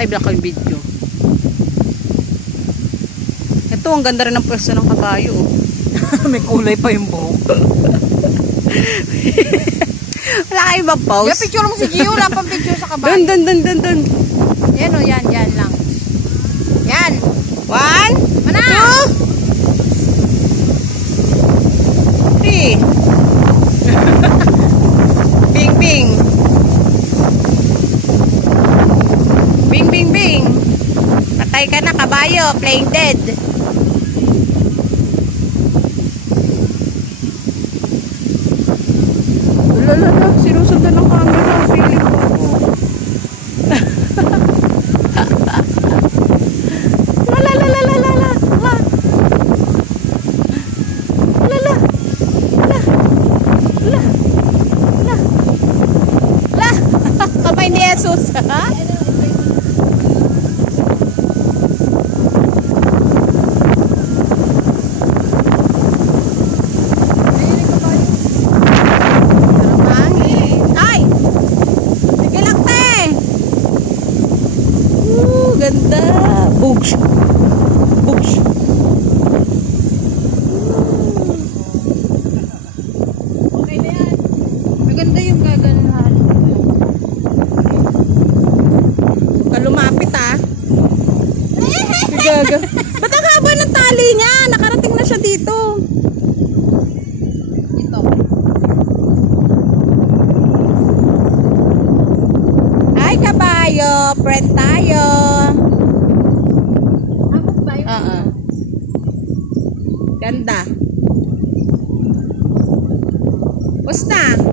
Ay, black yung video. Ito, ang ganda rin ng pwesto ng kabayo. May kulay pa yung buhok. Wala kayo ba pause? Yeah, picture mo si Gio. Wala pang picture sa kabayo. Dun. Yan o, yan lang. Yan. 1, Mana? 2, 3. Bing, bing. Bing, bing, bing. Patay ka na, kabayo. Playing dead. Lala, sinusundan ng camera. Feeling ko. Kamay ni Jesus, ha? Ay! Sige lang, te! Ganda! Bugs! Bugs! Okay na yan. Maganda yung gaganahan. Lumapit Gaga. Ba't ang haba ng tali niya? Nakarating na siya dito. Ito. Hi kabayo, friend tayo. Ako ba yun? Ganda. Basta.